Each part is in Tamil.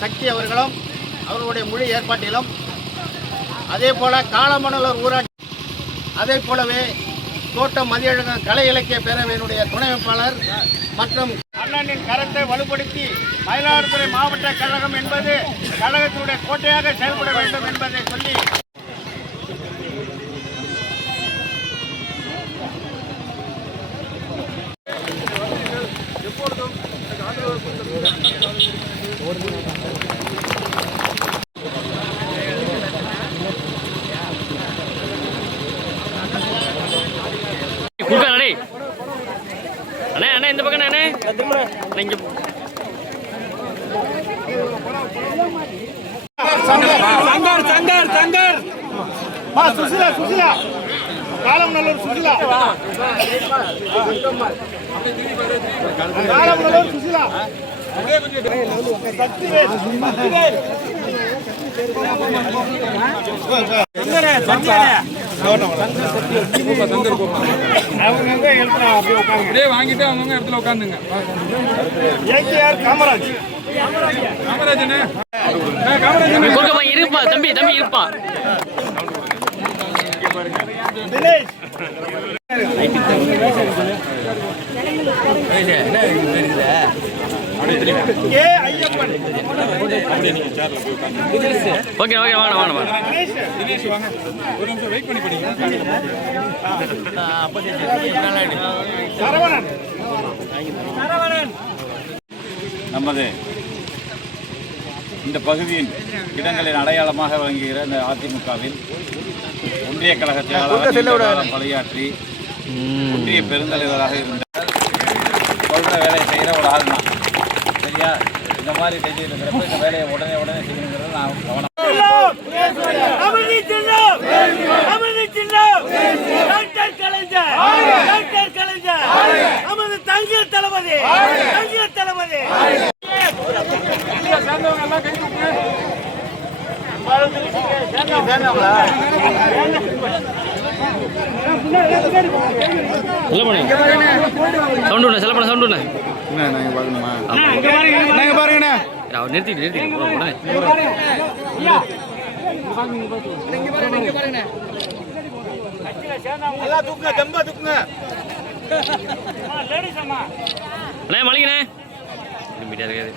சக்தி அவர்களும் அவர்களுடைய முழு ஏற்பாட்டிலும், அதே போல காலமணலூர் ஊராட்சி, அதே போலவே தோட்டம் மதியழகம் கலை இலக்கிய பேரவையினுடைய துணை அமைப்பாளர் மற்றும் அண்ணனின் கரத்தை வலுப்படுத்தி மயிலாடுதுறை மாவட்ட கழகம் என்பது கழகத்தினுடைய கோட்டையாக செயல்பட வேண்டும் என்பதை சொல்லி அண்ணே இந்த பக்கம் அண்ணே இங்க சங்கர் சுசிலா காலமணலூர் சுசிலா காலமணலூர் சுசிலா வாங்கிட்டு அவங்க இடத்துல உட்காந்துங்க. இருப்பா தம்பி இருப்பா. ஓகே வாங்க ஒரு நிமிஷம் வெயிட் பண்ணி படிங்க. நமது இந்த பகுதியின் இடங்களின் அடையாளமாக வழங்குகிற இந்த அதிமுகவில் ஒன்றிய கழக செயலாளர் பணியாற்றி ஒன்றிய பெருந்தலைவராக இருந்த சொல்கிற வேலையை செய்கிற ஒரு ஆள் தான். சரியா? இந்த மாதிரி செஞ்சுருக்கிறப்ப இந்த வேலையை உடனே செய்யணுங்கிறது நான் கவனம். நிறுத்தி மலிங்கண்ணே இருக்காது.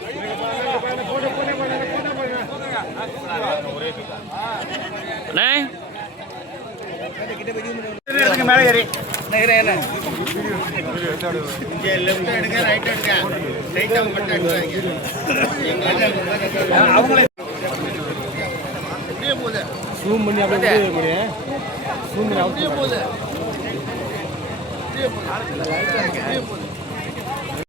மேலே ஏறி லெஃப்ட் எடுங்க, ரைட் எடுங்க, ரைட்டாக மட்டும் எடுக்காதீங்க. அவங்களே போகுது ஜூம் பண்ணி அப்படியே ஜூம் பண்ணி போகுது.